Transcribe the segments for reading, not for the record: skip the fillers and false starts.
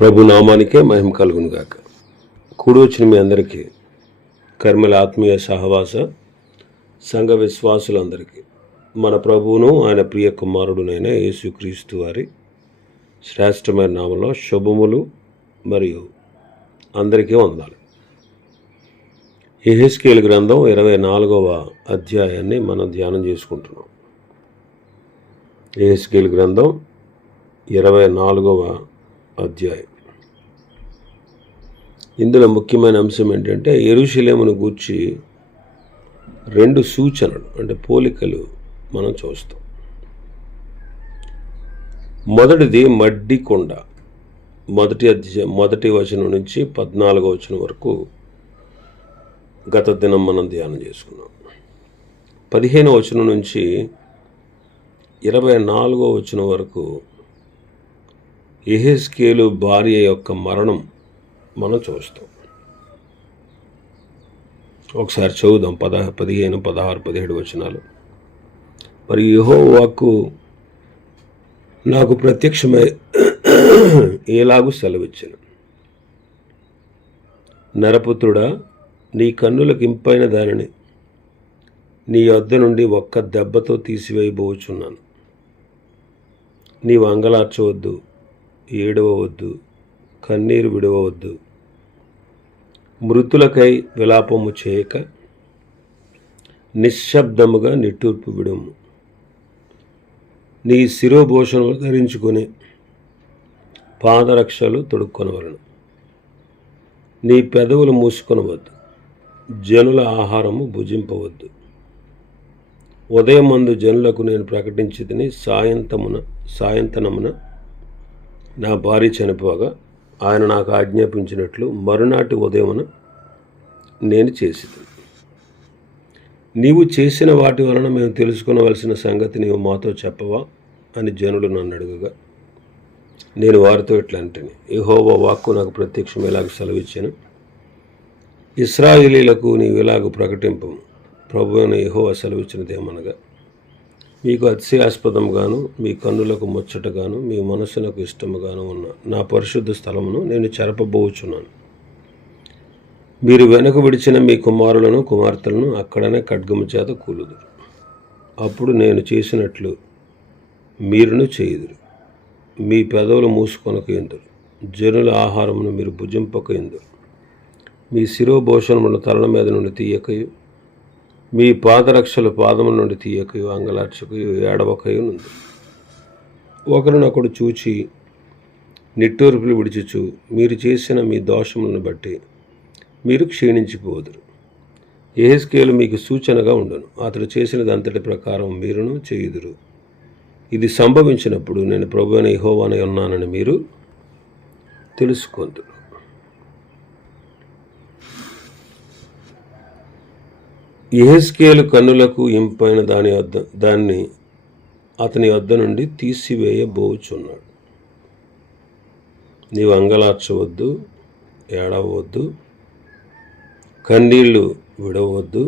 ప్రభు నామానికే మహిమ కలుగును గాక. కూడి వచ్చిన మీ అందరికీ కర్మల ఆత్మీయ సహవాస సంఘ విశ్వాసులందరికీ మన ప్రభువును ఆయన ప్రియ కుమారుడునైన యేసుక్రీస్తు వారి శ్రేష్టమైన నామంలో శుభములు మరియు అందరికీ వందనాలు. యెహెజ్కేలు గ్రంథం 24వ అధ్యాయాన్ని మనం ధ్యానం చేసుకుంటున్నాం. యెహెజ్కేలు గ్రంథం 24వ అధ్యాయం. ఇందులో ముఖ్యమైన అంశం ఏంటంటే యెరూషలేమును గూర్చి 2 సూచనలు అంటే పోలికలు మనం చూస్తాం. మొదటిది మడ్డి కొండ. మొదటి వచనం నుంచి 14వ వచనం వరకు గత దినం మనం ధ్యానం చేసుకున్నాం. 15వ వచనం నుంచి 24వ వచనం వరకు యెహెజ్కేలు భార్య యొక్క మరణం మనం చూస్తాం. ఒకసారి చదువుదాం 15, 16, 17 వచనాలు. మరి యెహోవా వాక్కు నాకు ప్రత్యక్షమై ఏలాగు సెలవిచ్చెను. నరపుత్రుడా, నీ కన్నులకు ఇంపైన దానిని నీ యొద్ద నుండి ఒక్క దెబ్బతో తీసివేయబోచున్నాను. నీవు అంగలార్చవద్దు, ఏడవవద్దు, కన్నీరు విడవవద్దు, మృతులకై విలాపము చేయక నిశ్శబ్దముగా నిట్టూర్పు విడుము. నీ శిరోభూషణలు ధరించుకొని పాదరక్షలు తొడుక్కొనవలను. నీ పెదవులు మూసుకొనవద్దు, జనుల ఆహారము భుజింపవద్దు. ఉదయమందు జనులకు నేను ప్రకటించితిని, సాయంతనమున నా భార్య చనిపోగా ఆయన నాకు ఆజ్ఞాపించినట్లు మరునాటి ఉదయమున నేను చేసిది. నీవు చేసిన వాటి వలన మేము తెలుసుకొనవలసిన సంగతి నీవు మాతో చెప్పవా అని జనులు నన్ను అడుగగా నేను వారితో ఇట్లా అంటిని, యెహోవా వాక్కు నాకు ప్రత్యక్షం ఇలాగ సెలవిచ్చాను. ఇశ్రాయేలీయులకు నీవు ఇలాగ ప్రకటింపు, ప్రభువైన యెహోవా సెలవిచ్చినదేమనగా, మీకు అతిశయాస్పదంగాను మీ కన్నులకు ముచ్చటగాను మీ మనస్సునకు ఇష్టముగాను ఉన్న నా పరిశుద్ధ స్థలమును నేను చెరపబోచున్నాను. మీరు వెనక విడిచిన మీ కుమారులను కుమార్తెలను అక్కడనే ఖడ్గము చేత కూలుదురు. అప్పుడు నేను చేసినట్లు మీరును చేయుదురు. మీ పెదవులు మూసుకొనక ఎందురు, జనుల ఆహారమును మీరు భుజింపక ఎందురు. మీ శిరోభూషణములను తలల మీద నుండి తీయకయు, మీ పాదరక్షలు పాదముల నుండి తీయకయు, అంగలార్చకయు, ఏడవకయు నుండి. ఒకరినొకడు చూచి నిట్టూర్పులు విడిచుచు మీరు చేసిన మీ దోషములను బట్టి మీరు క్షీణించిపోదురు. యెహెజ్కేలు మీకు సూచనగా ఉండును. అతడు చేసినది అంతటి ప్రకారం మీరును చేయుదురు. ఇది సంభవించినప్పుడు నేను ప్రభువైన యెహోవానై ఉన్నానని మీరు తెలుసుకొందురు. యెహెజ్కేలు కన్నులకు ఇంపైన దాన్ని అతని వద్ద నుండి తీసివేయబోచున్నాడు. నీవు అంగలార్చవద్దు, ఏడవవద్దు, కన్నీళ్లు విడవద్దు,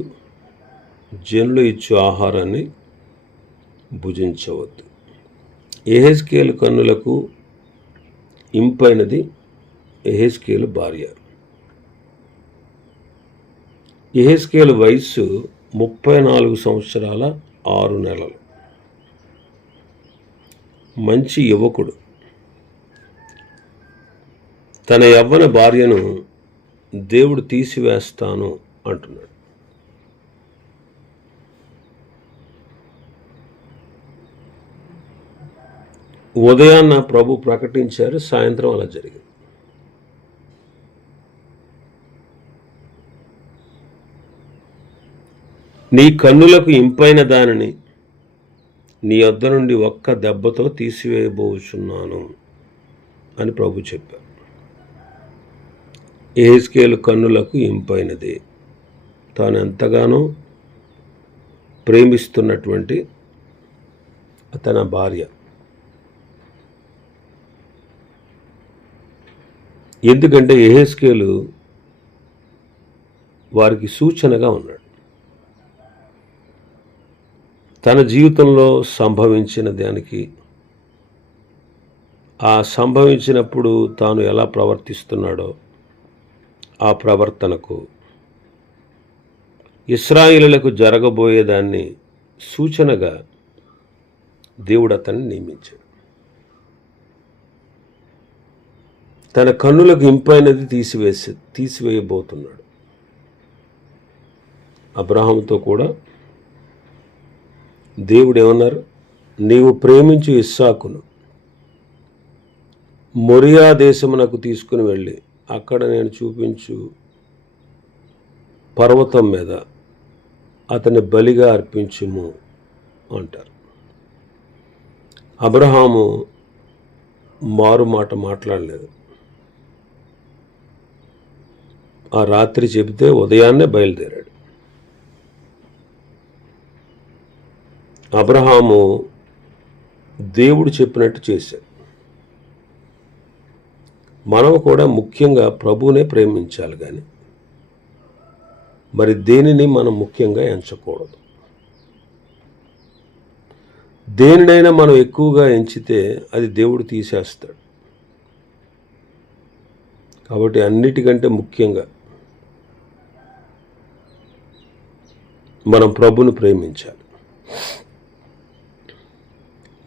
జనులు ఇచ్చు ఆహారాన్ని భుజించవద్దు. యెహెజ్కేలు కన్నులకు ఇంపైనది యెహెజ్కేలు భార్య. యెహెజ్కేలు వయస్సు 34 సంవత్సరాల 6 నెలలు. మంచి యువకుడు. తన యవ్వన భార్యను దేవుడు తీసివేస్తాను అంటున్నాడు. ఉదయాన్న ప్రభు ప్రకటించారు, సాయంత్రం అలా జరిగింది. నీ కన్నులకు ఇంపైన దానిని నీ వద్ద నుండి ఒక్క దెబ్బతో తీసివేయబోచున్నాను అని ప్రభు చెప్పారు. యెహెజ్కేలు కన్నులకు ఇంపైనది తాను ఎంతగానో ప్రేమిస్తున్నటువంటి తన భార్య. ఎందుకంటే యెహెజ్కేలు వారికి సూచనగా ఉన్నాడు. తన జీవితంలో సంభవించిన దానికి ఆ సంభవించినప్పుడు తాను ఎలా ప్రవర్తిస్తున్నాడో ఆ ప్రవర్తనకు ఇశ్రాయేలులకు జరగబోయేదాన్ని సూచనగా దేవుడు అతన్ని నియమించాడు. తన కన్నులకు ఇంపైనది తీసివేయబోతున్నాడు. అబ్రహాముతో కూడా దేవుడు ఏమన్నారు? నీవు ప్రేమించు ఇస్సాకును మొరియా దేశమునకు తీసుకుని వెళ్ళి అక్కడ నేను చూపించు పర్వతం మీద అతని బలిగా అర్పించుము అంటారు. అబ్రహాము మారు మాట మాట్లాడలేదు. ఆ రాత్రి చెబితే ఉదయాన్నే బయలుదేరాడు. అబ్రహాము దేవుడు చెప్పినట్టు చేశాడు. మనం కూడా ముఖ్యంగా ప్రభువునే ప్రేమించాలి, కానీ మరి దేనిని మనం ముఖ్యంగా ఎంచకూడదు. దేనినైనా మనం ఎక్కువగా ఎంచితే అది దేవుడు తీసేస్తాడు. కాబట్టి అన్నిటికంటే ముఖ్యంగా మనం ప్రభువును ప్రేమించాలి.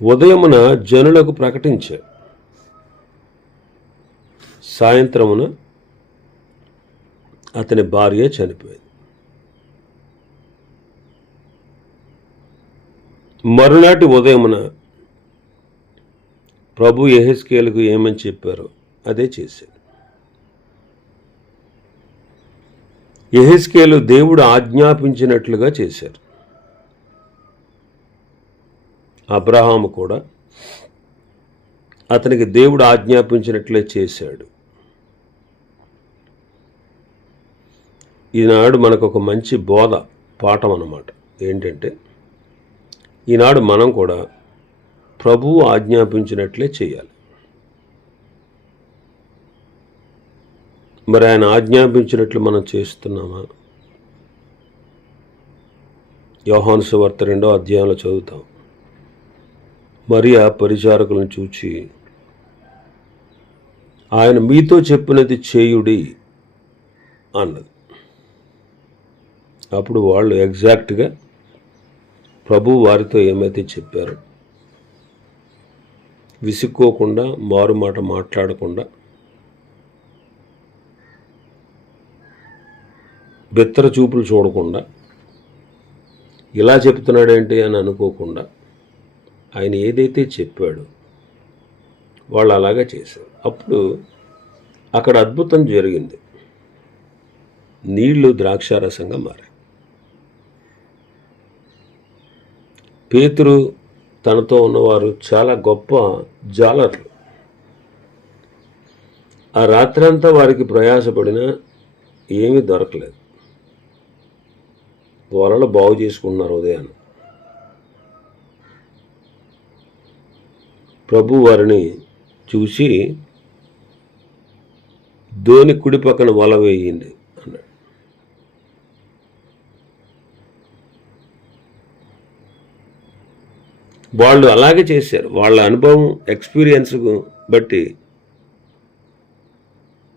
ఉదయమున జనులకు ప్రకటించాడు, సాయంత్రమున అతని భార్య చనిపోయింది. మరునాటి ఉదయమున ప్రభు యెహెజ్కేలుకు ఏమని చెప్పారో అదే చేశాడు. యెహెజ్కేలు దేవుడు ఆజ్ఞాపించినట్లుగా చేశారు. అబ్రహాము కూడా అతనికి దేవుడు ఆజ్ఞాపించినట్లే చేశాడు. ఈనాడు మనకు ఒక మంచి బోధ పాఠం అన్నమాట. ఏంటంటే ఈనాడు మనం కూడా ప్రభువు ఆజ్ఞాపించినట్లే చేయాలి. మరి ఆయన ఆజ్ఞాపించినట్లు మనం చేస్తున్నామా? యోహాను సువార్త 2వ అధ్యాయంలో చదువుతాం. మరియా పరిచారకులను చూచి ఆయన మీతో చెప్పినది చేయుడి అన్నది. అప్పుడు వాళ్ళు ఎగ్జాక్ట్గా ప్రభు వారితో ఏమైతే చెప్పారో విసుక్కోకుండా, మారు మాట మాట్లాడకుండా, బెత్తర చూపులు చూడకుండా, ఇలా చెప్తున్నాడేంటి అని అనుకోకుండా ఆయన ఏదైతే చెప్పాడో వాళ్ళు అలాగే చేశారు. అప్పుడు అక్కడ అద్భుతం జరిగింది. నీళ్లు ద్రాక్షారసంగా మారాయి. పేతురు తనతో ఉన్నవారు చాలా గొప్ప జాలర్లు. ఆ రాత్రంతా వారికి ప్రయాసపడినా ఏమీ దొరకలేదు. వలలు బాగు చేసుకున్నారు. ఉదయాన్ని ప్రభు వారిని చూసి దోని కుడి పక్కన వల వేయండి అన్నాడు. వాళ్ళు అలాగే చేశారు. వాళ్ళ అనుభవం, ఎక్స్పీరియన్స్ బట్టి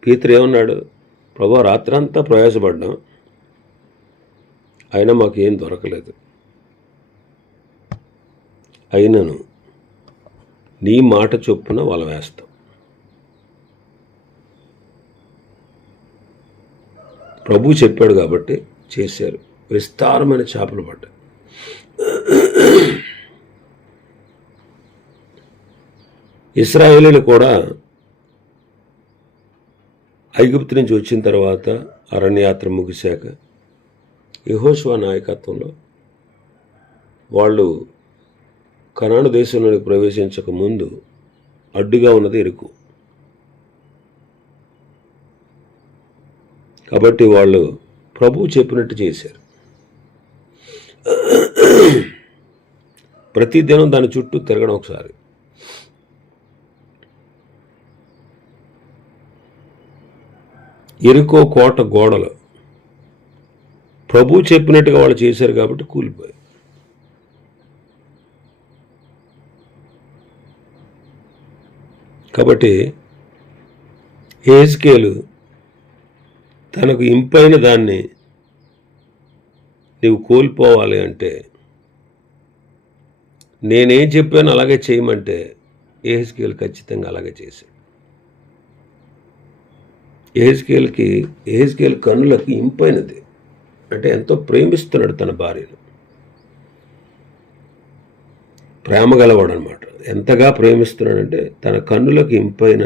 పేతురు ఏమన్నాడు? ప్రభు, రాత్రంతా ప్రయాసపడ్డాం, అయినా మాకేం దొరకలేదు. అయినను నీ మాట చొప్పున వల వేస్తాం. ప్రభు చెప్పాడు కాబట్టి చేశారు. విస్తారమైన చేపలు పడ్డాయి. ఇశ్రాయేలీలు కూడా ఐగుప్తు నుంచి వచ్చిన తర్వాత అరణ్యయాత్ర ముగిశాక యెహోషువ నాయకత్వంలో వాళ్ళు కనాను దేశంలోకి ప్రవేశించక ముందు అడ్డుగా ఉన్నది ఎరుకు. కాబట్టి వాళ్ళు ప్రభువు చెప్పినట్టు చేశారు. ప్రతిదినం దాని చుట్టూ తిరగడం. ఒకసారి ఎరుకో కోట గోడలు ప్రభు చెప్పినట్టుగా వాళ్ళు చేశారు కాబట్టి కూలిపోయాయి. కాబట్టి యెహెజ్కేలు తనకు ఇంపైన దాన్ని నీవు కోల్పోవాలి అంటే, నేనేం చెప్పాను అలాగే చేయమంటే యెహెజ్కేలు ఖచ్చితంగా అలాగే చేశాడు. యెహెజ్కేలు కన్నులకు ఇంపైనది అంటే ఎంతో ప్రేమిస్తున్నాడు తన భార్యను. ప్రేమ గలవాడు అనమాట. ఎంతగా ప్రేమిస్తున్నాడంటే తన కన్నులకు ఇంపైన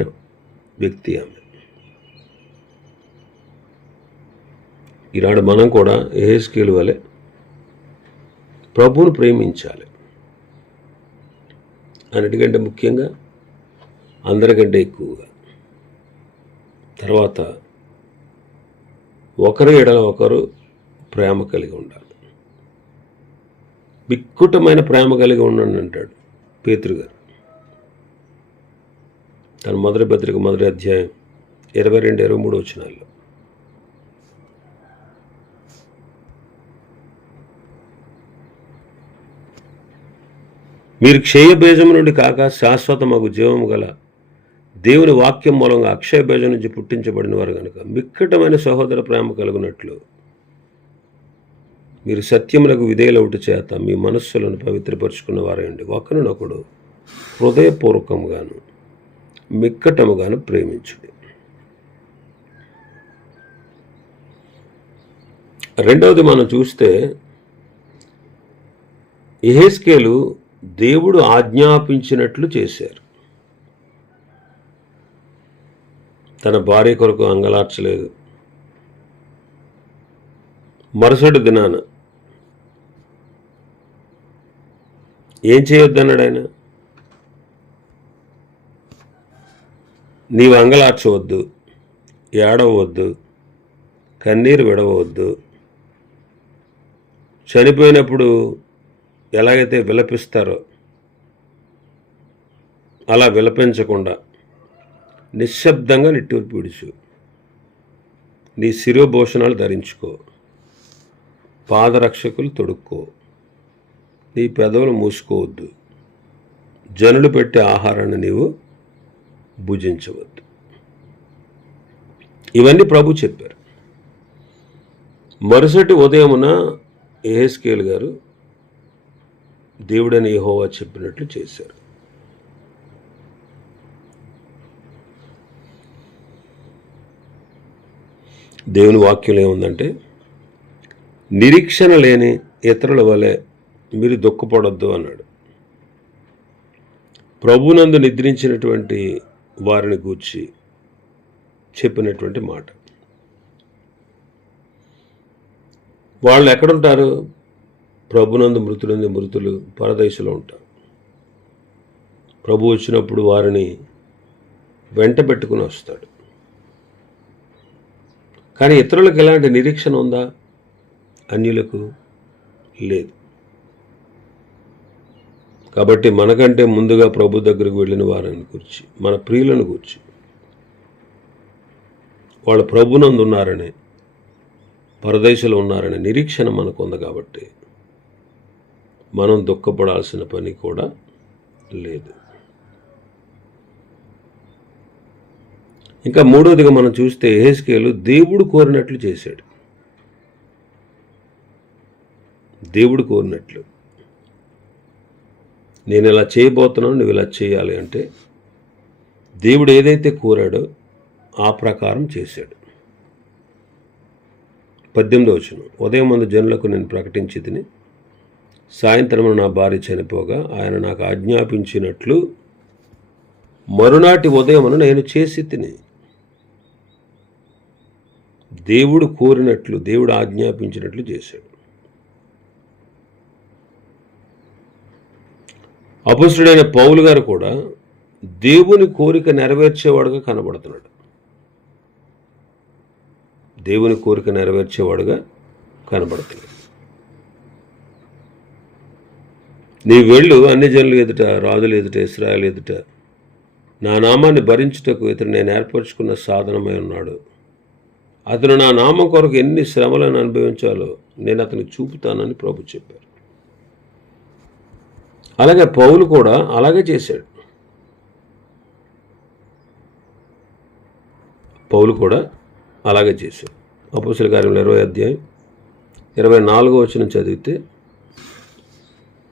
వ్యక్తి ఆమె. ఈనాడు మనం కూడా యెహెజ్కేలు వలె ప్రభువును ప్రేమించాలి. అన్నిటికంటే ముఖ్యంగా అందరికంటే ఎక్కువగా. తర్వాత ఒకరి ఎడల ఒకరు ప్రేమ కలిగి ఉండాలి. విక్కుటమైన ప్రేమ కలిగి ఉండండి అంటాడు పేతురు గారు తన మొదటి పత్రిక 1వ అధ్యాయం 22-23 వచనాల్లో. మీరు క్షయ బీజము నుండి కాక శాశ్వతమగు జీవము గల దేవుని వాక్యం మూలంగా అక్షయ బీజం నుంచి పుట్టించబడిన వారు కనుక మిక్కటమైన సహోదర ప్రేమ కలుగునట్లు మీరు సత్యములకు విధేయులవుట చేత మీ మనస్సులను పవిత్రపరుచుకున్న వారండి ఒకరినొకడు హృదయపూర్వకముగాను మిక్కటముగాను ప్రేమించుడి. రెండవది మనం చూస్తే యెహెజ్కేలు దేవుడు ఆజ్ఞాపించినట్లు చేశారు. తన భార్య కొరకు అంగలార్చలేదు. మరుసటి దినాన ఏం చేయొద్దన్నాడు ఆయన? నీవు అంగలార్చవద్దు, ఏడవద్దు, కన్నీరు విడవద్దు. చనిపోయినప్పుడు ఎలాగైతే విలపిస్తారో అలా విలపించకుండా నిశ్శబ్దంగా నిట్టూర్పు విడుచు. నీ శిరోభూషణాలు ధరించుకో, పాదరక్షకులు తొడుక్కో, నీ పెదవులు మూసుకోవద్దు, జనులు పెట్టే ఆహారాన్ని నీవు భుజించవద్దు. ఇవన్నీ ప్రభు చెప్పారు. మరుసటి ఉదయమున యెహెజ్కేలు గారు దేవుడని యెహోవా చెప్పినట్లు చేశారు. దేవుని వాక్యం ఏముందంటే, నిరీక్షణ లేని ఇతరుల వలె మీరు దుఃఖపడొద్దు అన్నాడు. ప్రభునందు నిద్రించినటువంటి వారిని గూర్చి చెప్పినటువంటి మాట. వాళ్ళు ఎక్కడుంటారు? ప్రభునందు మృతులు పరదేశంలో ఉంటారు. ప్రభు వచ్చినప్పుడు వారిని వెంట పెట్టుకుని వస్తాడు. కానీ ఇతరులకు ఎలాంటి నిరీక్షణ ఉందా? అన్యులకు లేదు. కాబట్టి మనకంటే ముందుగా ప్రభు దగ్గరకు వెళ్ళిన వారిని గురించి, మన ప్రియులను గురించి, వాళ్ళు ప్రభునందు ఉన్నారని, పరదేశంలో ఉన్నారనే నిరీక్షణ మనకు ఉంది. కాబట్టి మనం దుఃఖపడాల్సిన పని కూడా లేదు. ఇంకా మూడవదిగా మనం చూస్తే యెహెజ్కేలు దేవుడు కోరినట్లు చేశాడు. దేవుడు కోరినట్లు, నేను ఇలా చేయబోతున్నాను, నువ్వు ఇలా చేయాలి అంటే దేవుడు ఏదైతే కోరాడో ఆ ప్రకారం చేశాడు. 18వ వచనం, ఉదయం మందు జనులకు నేను ప్రకటించి తిని సాయంత్రమున నా భార్య చనిపోగా ఆయన నాకు ఆజ్ఞాపించినట్లు మరునాటి ఉదయమున నేను చేసి తిని. దేవుడు కోరినట్లు, దేవుడు ఆజ్ఞాపించినట్లు చేశాడు. అపొస్తలుడైన పౌలు గారు కూడా దేవుని కోరిక నెరవేర్చేవాడుగా కనబడుతున్నాడు. దేవుని కోరిక నెరవేర్చేవాడుగా కనబడుతున్నాడు. నీ వెళ్ళు అన్ని జనుల ఎదుట, రాజుల ఎదుట, ఇశ్రాయేలు ఎదుట నా నామాన్ని భరించుటకు ఇతను నేను ఏర్పరచుకున్న సాధనమై ఉన్నాడు. అతను నా నామం కొరకు ఎన్ని శ్రమలను అనుభవించాలో నేను అతనికి చూపుతానని ప్రభు చెప్పారు. అలాగే పౌలు కూడా అలాగే చేశాడు. పౌలు కూడా అలాగే చేశాడు. అపోస్తలుల కార్యములు 20వ అధ్యాయం 24వ వచనం చదివితే,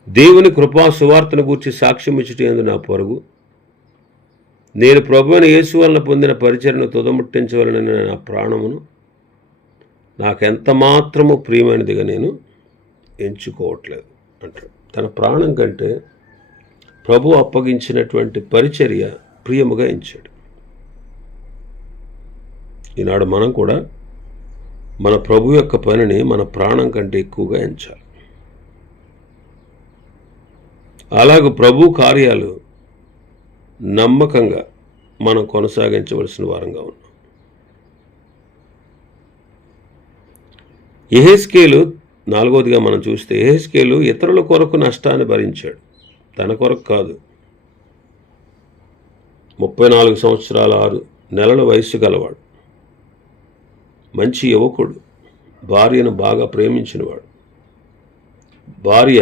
దేవుని కృపా సువార్తను గూర్చి సాక్ష్యం ఇచ్చుటయందు నా పరుగు, నేను ప్రభువైన యేసు వలన పొందిన పరిచర్యను తుదముట్టించవలనని నా ప్రాణమును నాకెంత మాత్రము ప్రియమైనదిగా నేను ఎంచుకోవట్లేదు అంటాడు. తన ప్రాణం కంటే ప్రభు అప్పగించినటువంటి పరిచర్య ప్రియముగా ఎంచాడు. ఈనాడు మనం కూడా మన ప్రభు యొక్క పనిని మన ప్రాణం కంటే ఎక్కువగా ఎంచాలి. అలాగే ప్రభు కార్యాలు నమ్మకంగా మనం కొనసాగించవలసిన వారంగా ఉన్నాం. యెహెజ్కేలు 4వదిగా మనం చూస్తే, యెహెజ్కేలు ఇతరుల కొరకు నష్టాన్ని భరించాడు, తన కొరకు కాదు. 34 సంవత్సరాల 6 నెలల వయస్సు గలవాడు, మంచి యువకుడు, భార్యను బాగా ప్రేమించినవాడు. భార్య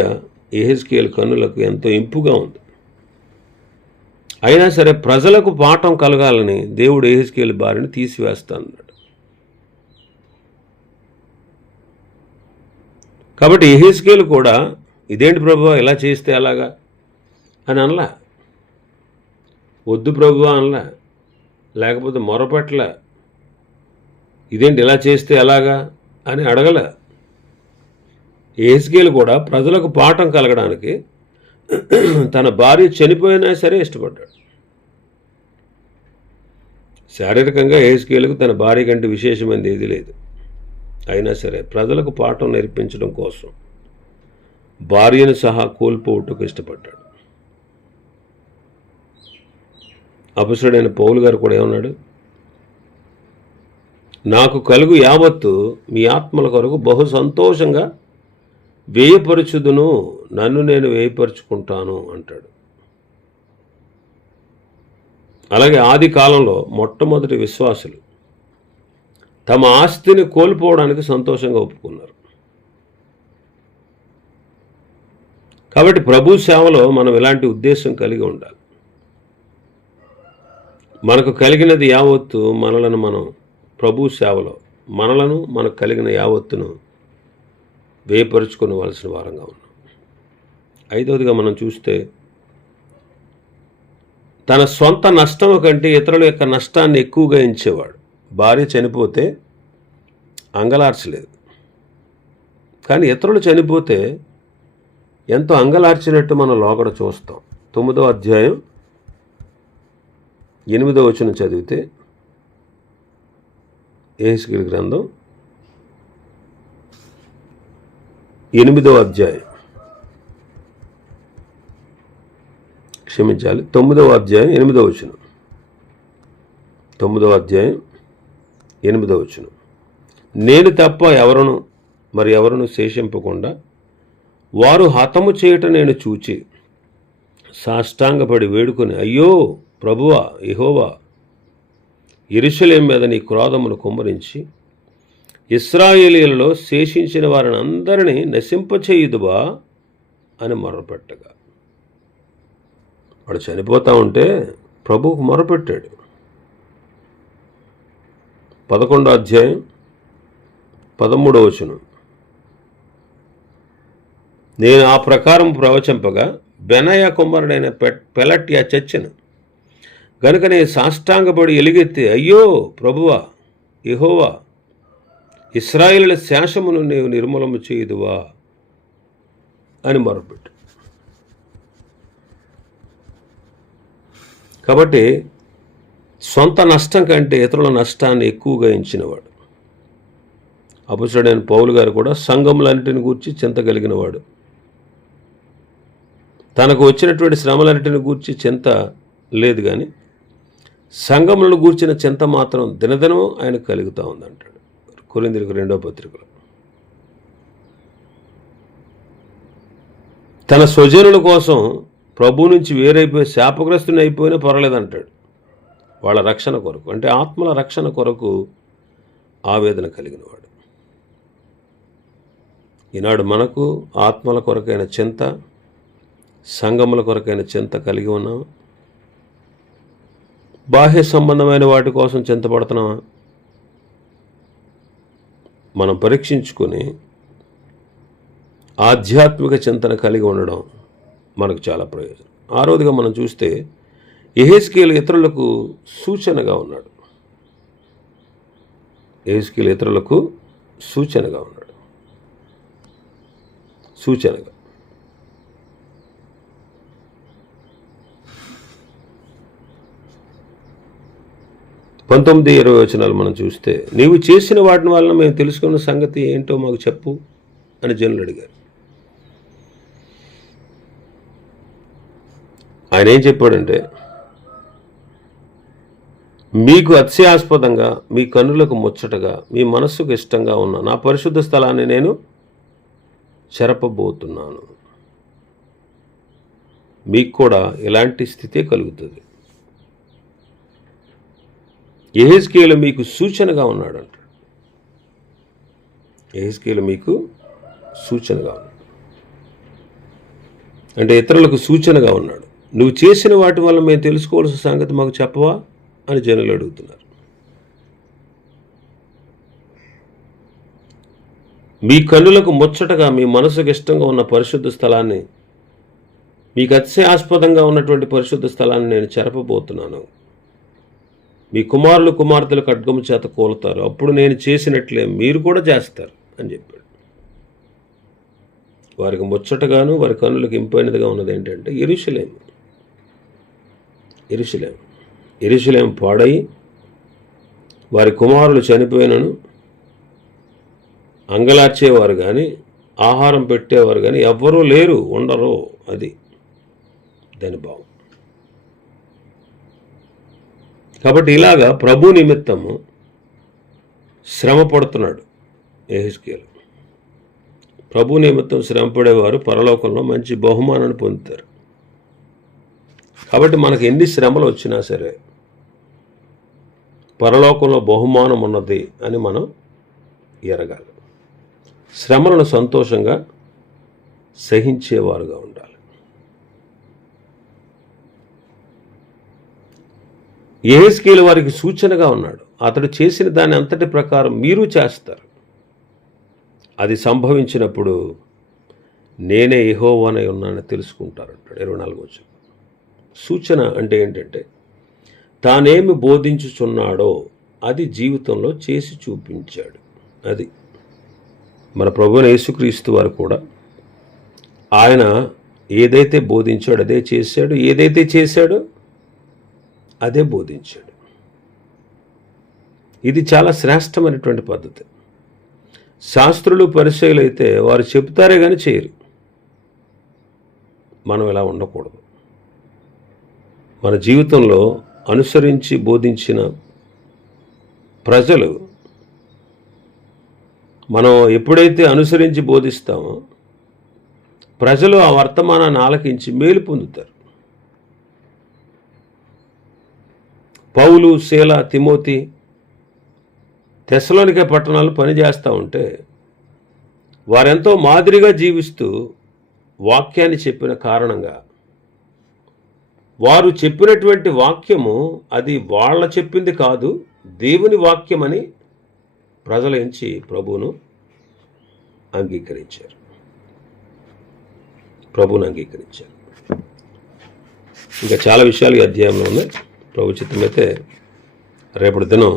యెహెజ్కేలు కన్నులకు ఎంతో ఇంపుగా ఉంది. అయినా సరే ప్రజలకు పాఠం కలగాలని దేవుడు యెహెజ్కేలు భార్యను తీసివేస్తానన్నాడు. కాబట్టి యెహెజ్కేలు కూడా ఇదేంటి ప్రభువా ఇలా చేస్తే అలాగా అని అనలా, వద్దు ప్రభువా అనలా, లేకపోతే మొరపట్ల ఇదేంటి ఇలా చేస్తే ఎలాగా అని అడగల. యెహెజ్కేలు కూడా ప్రజలకు పాఠం కలగడానికి తన భార్య చనిపోయినా సరే ఇష్టపడ్డాడు. శారీరకంగా యెహెజ్కేలుకు తన భార్య కంటే విశేషమైనది ఏది లేదు. అయినా సరే ప్రజలకు పాఠం నేర్పించడం కోసం భార్యను సహా కోల్పోవటకు ఇష్టపడ్డాడు. అపొస్తలుడైన పౌలు గారు కూడా ఏమన్నాడు, నాకు కలుగు యావత్తు మీ ఆత్మల కొరకు బహు సంతోషంగా వ్యయపరచుదును, నన్ను నేను వ్యయపరుచుకుంటాను అంటాడు. అలాగే ఆది కాలంలో మొట్టమొదటి విశ్వాసులు తమ ఆస్తిని కోల్పోవడానికి సంతోషంగా ఒప్పుకున్నారు. కాబట్టి ప్రభు సేవలో మనం ఇలాంటి ఉద్దేశం కలిగి ఉండాలి. మనకు కలిగినది యావత్తు మనం ప్రభు సేవలో మనకు కలిగిన యావత్తును వేయపరుచుకోవలసిన వారంగా ఉన్నాం. 5వదిగా మనం చూస్తే, తన సొంత నష్టం కంటే ఇతరుల యొక్క నష్టాన్ని ఎక్కువగా ఎంచేవాడు. భార్య చనిపోతే అంగలార్చలేదు, కానీ ఇతరులు చనిపోతే ఎంతో అంగలార్చినట్టు మనం లోగడ చూస్తాం. 9వ అధ్యాయం 8వ వచనం చదివితే, యెహెజ్కేలు గ్రంథం 8వ అధ్యాయం 9వ అధ్యాయం 8వ వచనం. 9వ అధ్యాయం 8వ వచనం. నేను తప్ప ఎవరును శేషింపకుండా వారు హతము చేయటం నేను చూచి సాష్టాంగపడి వేడుకొని, అయ్యో ప్రభువా యెహోవా, యెరూషలేము మీద నీ క్రోధమును కుమ్మరించి ఇశ్రాయేలీయులలో శేషించిన వారిని అందరినీ నశింపచేయుదువా అని మొరపెట్టగా, వాడు చనిపోతా ఉంటే ప్రభువుకు మొరపెట్టాడు. 11వ అధ్యాయం 13వ వచనం. నేను ఆ ప్రకారం ప్రవచింపగా బెనయ కుమారుడైన పెలట్య చచ్చెను గనుక నేను సాష్టాంగపడి ఎలుగెత్తి, అయ్యో ప్రభువా యెహోవా, ఇశ్రాయేలుల శేషమును నీవు నిర్మూలము చేయుదువా అని మొరపెట్టు. కాబట్టి సొంత నష్టం కంటే ఇతరుల నష్టాన్ని ఎక్కువగా ఎంచినవాడు. అపొస్తలుడైన పౌలు గారు కూడా సంఘములన్నిటిని గూర్చి చింత కలిగినవాడు. తనకు వచ్చినటువంటి శ్రమలన్నిటిని గూర్చి చింత లేదు, కానీ సంఘములను గూర్చిన చింత మాత్రం దినదినం ఆయనకు కలుగుతూ ఉందంటాడు కొరింథీయులకు 2వ పత్రికలో. తన స్వజనుల కోసం ప్రభు నుంచి వేరైపోయి శాపగ్రస్తుని అయిపోయినా పర్వాలేదంటాడు. వాళ్ళ రక్షణ కొరకు, అంటే ఆత్మల రక్షణ కొరకు ఆవేదన కలిగినవాడు. ఈనాడు మనకు ఆత్మల కొరకైన చింత, సంఘముల కొరకైన చింత కలిగి ఉన్నాము. బాహ్య సంబంధమైన వాటి కోసం చింతపడుతున్నామా? మనం పరీక్షించుకొని ఆధ్యాత్మిక చింతన కలిగి ఉండడం మనకు చాలా ప్రయోజనం. ఆరోదిగా మనం చూస్తే యెహెజ్కేలు ఇతరులకు సూచనగా ఉన్నాడు. యెహెజ్కేలు ఇతరులకు సూచనగా ఉన్నాడు. సూచనగా 19-20 వచనాలు మనం చూస్తే, నీవు చేసిన వాటిని వలన మేము తెలుసుకున్న సంగతి ఏంటో మాకు చెప్పు అని జనులు అడిగారు. ఆయన ఏం చెప్పాడంటే, మీకు అతిశయాస్పదంగా, మీ కన్నులకు ముచ్చటగా, మీ మనస్సుకు ఇష్టంగా ఉన్న నా పరిశుద్ధ స్థలాన్ని నేను చెరపబోతున్నాను. మీకు కూడా ఇలాంటి స్థితే కలుగుతుంది. యెహెజ్కేలు మీకు సూచనగా ఉన్నాడు అంటాడు. యెహెజ్కేలు మీకు సూచనగా ఉన్నాడు అంటే ఇతరులకు సూచనగా ఉన్నాడు. నువ్వు చేసిన వాటి వల్ల మేము తెలుసుకోవాల్సిన సంగతి మాకు చెప్పవా అని జనులు అడుగుతున్నారు. మీ కన్నులకు ముచ్చటగా, మీ మనసుకు ఇష్టంగా ఉన్న పరిశుద్ధ స్థలాన్ని, మీకు అతిశయాస్పదంగా ఉన్నటువంటి పరిశుద్ధ స్థలాన్ని నేను చెరపబోతున్నాను. మీ కుమారులు కుమార్తెలు ఖడ్గము చేత కోలుతారు, అప్పుడు నేను చేసినట్లే మీరు కూడా చేస్తారు అని చెప్పాడు. వారికి ముచ్చటగాను వారి కన్నులకు ఇంపైనదిగా ఉన్నది ఏంటంటే యెరూషలేము. యెరూషలేము పాడై వారి కుమారులు చనిపోయినను అంగలార్చేవారు కానీ, ఆహారం పెట్టేవారు కానీ ఎవ్వరూ లేరు, ఉండరు. అది దాని భావం. కాబట్టి ఇలాగా ప్రభు నిమిత్తము శ్రమ పడుతున్నాడు యెహెజ్కేలు. ప్రభు నిమిత్తం శ్రమ పడేవారు పరలోకంలో మంచి బహుమానాన్ని పొందుతారు. కాబట్టి మనకు ఎన్ని శ్రమలు వచ్చినా సరే పరలోకంలో బహుమానం ఉన్నది అని మనం ఎరగాలి. శ్రమలను సంతోషంగా సహించేవారుగా ఉండాలి. యెహెజ్కేలు వారికి సూచనగా ఉన్నాడు. అతడు చేసిన దాని అంతటి ప్రకారం మీరు చేస్తారు. అది సంభవించినప్పుడు నేనే యెహోవానై ఉన్నానని తెలుసుకుంటారంటాడు 24 వచనం. సూచన అంటే ఏంటంటే తానేమి బోధించుచున్నాడో అది జీవితంలో చేసి చూపించాడు. అది మన ప్రభువైన యేసుక్రీస్తు వారు కూడా ఆయన ఏదైతే బోధించాడో అదే చేశాడు, ఏదైతే చేశాడో అదే బోధించాడు. ఇది చాలా శ్రేష్టమైనటువంటి పద్ధతి. శాస్త్రులు పరిచయులు అయితే వారు చెబుతారే కానీ చేయరు. మనం ఇలా ఉండకూడదు. మన జీవితంలో అనుసరించి బోధించిన ప్రజలు, మనం ఎప్పుడైతే అనుసరించి బోధిస్తామో ప్రజలు ఆ వర్తమానాన్ని ఆలకించి మేలు పొందుతారు. పౌలు, శీల, తిమోతి తెస్సలోనికే పట్టణాలు పనిచేస్తూ ఉంటే వారెంతో మాదిరిగా జీవిస్తూ వాక్యాన్ని చెప్పిన కారణంగా వారు చెప్పినటువంటి వాక్యము అది వాళ్ళ చెప్పింది కాదు, దేవుని వాక్యమని ప్రజలు ఎంచి ప్రభువును అంగీకరించారు. ఇంకా చాలా విషయాలు ఈ అధ్యాయంలో ఉన్నాయి. ప్రభు చిత్తమైతే రేపటి దినం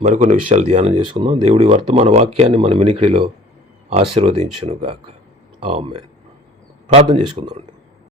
మరికొన్ని విషయాలు ధ్యానం చేసుకుందాం. దేవుడి వర్తమాన వాక్యాన్ని మన వినికిడిలో ఆశీర్వదించునుగాక. ఆమేన్. ప్రార్థన చేసుకుందామండి.